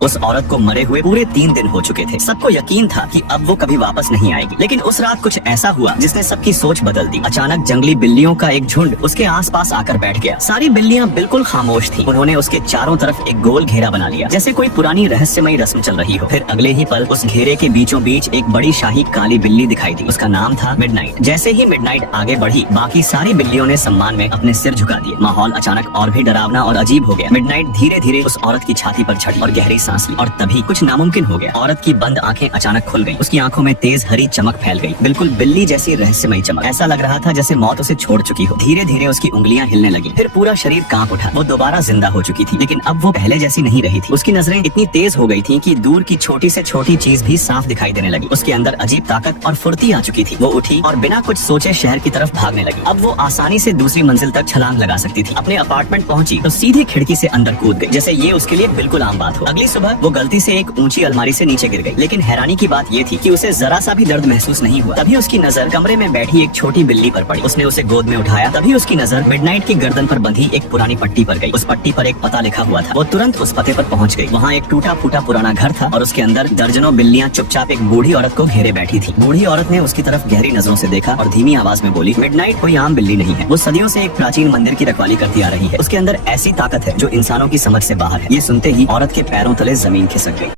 उस औरत को मरे हुए पूरे 3 दिन हो चुके थे। सबको यकीन था कि अब वो कभी वापस नहीं आएगी, लेकिन उस रात कुछ ऐसा हुआ जिसने सबकी सोच बदल दी। अचानक जंगली बिल्लियों का एक झुंड उसके आसपास आकर बैठ गया। सारी बिल्लियां बिल्कुल खामोश थीं। उन्होंने उसके चारों तरफ एक गोल घेरा बना लिया, जैसे कोई पुरानी रहस्यमयी रस्म चल रही हो। फिर अगले ही पल उस घेरे के बीचों बीच एक बड़ी शाही काली बिल्ली दिखाई दी। उसका नाम था मिडनाइट। जैसे ही मिडनाइट आगे बढ़ी, बाकी सारी बिल्लियों ने सम्मान में अपने सिर झुका दिए। माहौल अचानक और भी डरावना और अजीब हो गया। मिडनाइट धीरे धीरे उस औरत की छाती पर चढ़ी और गहरी सांस ली, और तभी कुछ नामुमकिन हो गया। औरत की बंद आंखें अचानक खुल गईं। उसकी आंखों में तेज हरी चमक फैल गई, बिल्कुल बिल्ली जैसी रहस्यमयी चमक। ऐसा लग रहा था जैसे मौत उसे छोड़ चुकी हो। धीरे धीरे उसकी उंगलियां हिलने लगी, फिर पूरा शरीर कांप उठा। वो दोबारा जिंदा हो चुकी थी, लेकिन अब वो पहले जैसी नहीं रही थी। उसकी नजरें इतनी तेज हो गई थी कि दूर की छोटी से छोटी चीज भी साफ दिखाई देने लगी। उसके अंदर अजीब ताकत और फुर्ती आ चुकी थी। वो उठी और बिना कुछ सोचे शहर की तरफ भागने लगी। अब वो आसानी से दूसरी मंजिल तक छलांग लगा सकती थी। अपने अपार्टमेंट पहुंची तो सीधे खिड़की से अंदर कूद गई, जैसे ये उसके लिए बिल्कुल आम बात हो। अगली सुबह वो गलती से एक ऊंची अलमारी से नीचे गिर गई, लेकिन हैरानी की बात ये थी कि उसे जरा सा भी दर्द महसूस नहीं हुआ। तभी उसकी नजर कमरे में बैठी एक छोटी बिल्ली पर पड़ी। उसने उसे गोद में उठाया। तभी उसकी नजर मिडनाइट की गर्दन पर बंधी एक पुरानी पट्टी पर गई। उस पट्टी पर एक पता लिखा हुआ था। वो तुरंत उस पते पर पहुंच गई। वहाँ एक टूटा फूटा पुराना घर था और उसके अंदर दर्जनों बिल्लियां चुपचाप एक बूढ़ी औरत को घेरे बैठी थी। बूढ़ी औरत ने उसकी तरफ गहरी नजरों से देखा और धीमी आवाज में बोली, मिडनाइट कोई आम बिल्ली नहीं है। वो सदियों से एक प्राचीन मंदिर की रखवाली करती आ रही है। उसके अंदर ऐसी ताकत है जो इंसानों की समझ से बाहर है। ये सुनते ही औरत के पैरों तले जमीन खिसक गई।